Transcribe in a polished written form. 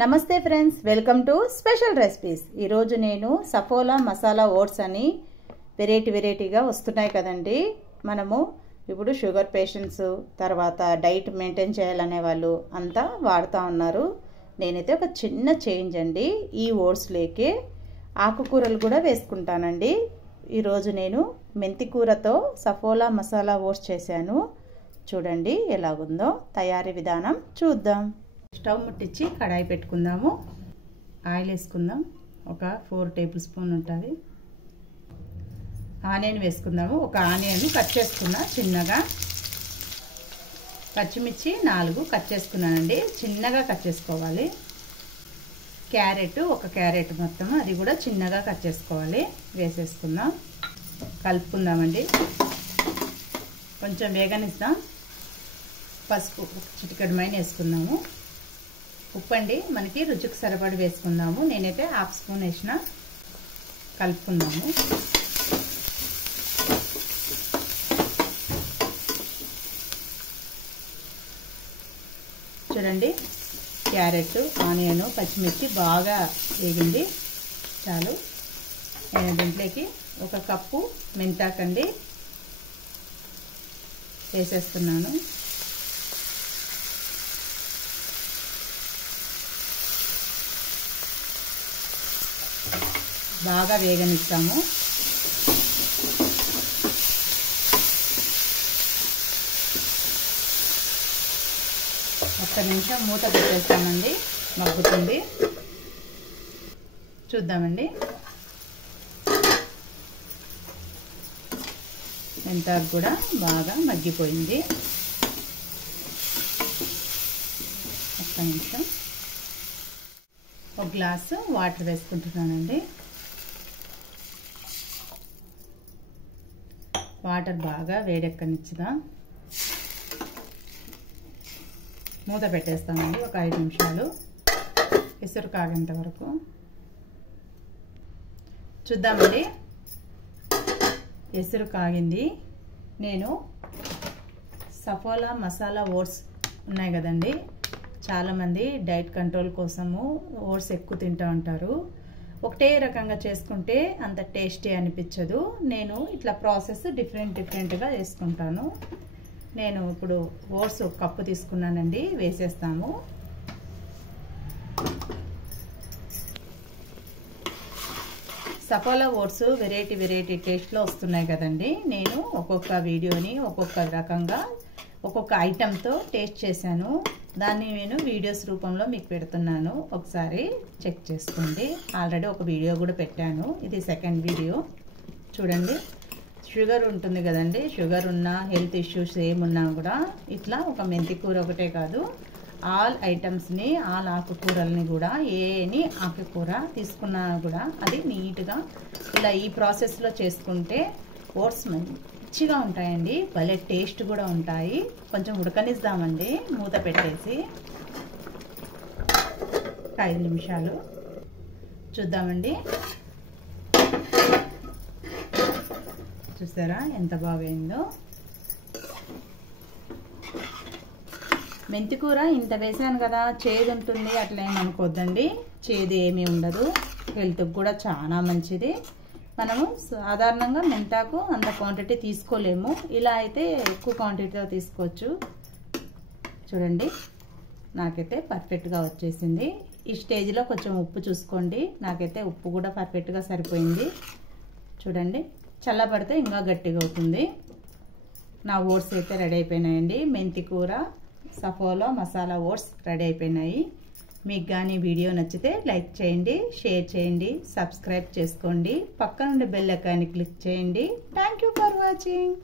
నమస్తే friends, welcome to special recipes. ఈరోజు నేను సఫోలా మసాలా ఓట్స్ అని వెరైటీగా వస్తున్నాయి కదండి. మనము ఇప్పుడు షుగర్ పేషెంట్స్, తర్వాత డైట్ మెయింటైన్ చేయాలనే వాళ్ళు అంతా వాడుతూ ఉన్నారు. నేనైతే ఒక చిన్న చేంజ్ అండి, ఈ ఓట్స్లోకి ఆకుకూరలు కూడా వేసుకుంటానండి. ఈరోజు నేను మెంతి కూరతో సఫోలా మసాలా ఓట్స్ చేశాను. చూడండి ఎలాగుందో. తయారీ విధానం చూద్దాం. స్టవ్ ముట్టించి కడాయి పెట్టుకుందాము. ఆయిల్ వేసుకుందాం. ఒక 4 టేబుల్ స్పూన్ ఉంటుంది. ఆనియన్ వేసుకుందాము. ఒక ఆనియన్ కట్ చేసుకున్నా చిన్నగా. పచ్చిమిర్చి 4 కట్ చేసుకున్నానండి, చిన్నగా కట్ చేసుకోవాలి. క్యారెట్, ఒక క్యారెట్ మొత్తం, అది కూడా చిన్నగా కట్ చేసుకోవాలి. వేసేసుకుందాం, కలుపుకుందామండి. కొంచెం వేగనిస్తాం. పసుపు చిటికెడు మైన వేసుకుందాము. ఉప్పు అండి మనకి రుచికి సరిపడి వేసుకుందాము. నేనైతే 1/2 స్పూన్ వేసిన. కలుపుకుందాము. చూడండి, క్యారెట్, ఆనియన్, పచ్చిమిర్చి బాగా వేగింది. చాలు. నేను దీంట్లోకి 1 కప్పు మెంతాకండి వేసేస్తున్నాను. బాగా వేగనిస్తాము. ఒక్క నిమిషం మూత పెట్టేస్తామండి, మగ్గుతుంది. చూద్దామండి. మెంతాకు కూడా బాగా మగ్గిపోయింది. ఒక్క నిమిషం. 1 గ్లాసు వాటర్ వేసుకుంటున్నానండి. వాటర్ బాగా వేడెక్కనిచ్చుదాం. మూత పెట్టేస్తామండి ఒక 5 నిమిషాలు, ఎసురు కాగేంత వరకు. చూద్దామండి. ఎసురు కాగింది. నేను సఫోలా మసాలా ఓట్స్ ఉన్నాయి కదండి, చాలామంది డైట్ కంట్రోల్ కోసము ఓట్స్ ఎక్కువ తింటూ ఉంటారు. ఒకటే రకంగా చేసుకుంటే అంత టేస్టీ అనిపించదు. నేను ఇట్లా ప్రాసెస్ డిఫరెంట్గా చేసుకుంటాను. నేను ఇప్పుడు ఓట్స్ 1 కప్పు తీసుకున్నానండి, వేసేస్తాము. సఫోలా ఓట్స్ వెరైటీ టేస్ట్లో వస్తున్నాయి కదండి. నేను ఒక్కొక్క వీడియోని ఒక్కొక్క రకంగా ఒక్కొక్క ఐటెంతో టేస్ట్ చేశాను. దాన్ని నేను వీడియోస్ రూపంలో మీకు పెడుతున్నాను, ఒకసారి చెక్ చేసుకోండి. ఆల్రెడీ ఒక వీడియో కూడా పెట్టాను, ఇది సెకండ్ వీడియో. చూడండి, షుగర్ ఉంటుంది కదండి, షుగర్ ఉన్నా, హెల్త్ ఇష్యూస్ ఏమున్నా కూడా ఇట్లా ఒక మెంతి కూర ఒకటే కాదు, ఆల్ ఐటమ్స్ని, ఆల్ ఆకుకూరల్ని కూడా, ఏని ఆకుకూర తీసుకున్నా కూడా అది నీట్గా ఇలా ఈ ప్రాసెస్లో చేసుకుంటే ఓట్స్ మంచిగా ఉంటాయండి. భలే టేస్ట్ కూడా ఉంటాయి. కొంచెం ఉడకనిద్దామండి మూత పెట్టేసి 5 నిమిషాలు. చూద్దామండి. చూసారా ఎంత బాగైందో. మెంతి కూర ఇంత వేసాను కదా, చేదు ఉంటుంది అట్లా ఏమనుకోద్దండి. చేదు ఏమీ ఉండదు, హెల్త్కి కూడా చాలా మంచిది. మనము సాధారణంగా మెంతాకు అంత క్వాంటిటీ తీసుకోలేము, ఇలా అయితే ఎక్కువ క్వాంటిటీలో తీసుకోవచ్చు. చూడండి, నాకైతే పర్ఫెక్ట్గా వచ్చేసింది. ఈ స్టేజ్లో కొంచెం ఉప్పు చూసుకోండి. నాకైతే ఉప్పు కూడా పర్ఫెక్ట్గా సరిపోయింది. చూడండి, చల్లబడితే ఇంకా గట్టిగా అవుతుంది. నా ఓట్స్ అయితే రెడీ అయిపోయినాయండి. మెంతి కూర సఫోలా మసాలా ఓట్స్ రెడీ అయిపోయినాయి. మీకు కానీ వీడియో నచ్చితే లైక్ చేయండి, షేర్ చేయండి, సబ్స్క్రైబ్ చేసుకోండి, పక్కనుండే బెల్ ఐకాన్ని క్లిక్ చేయండి. Thank you for watching.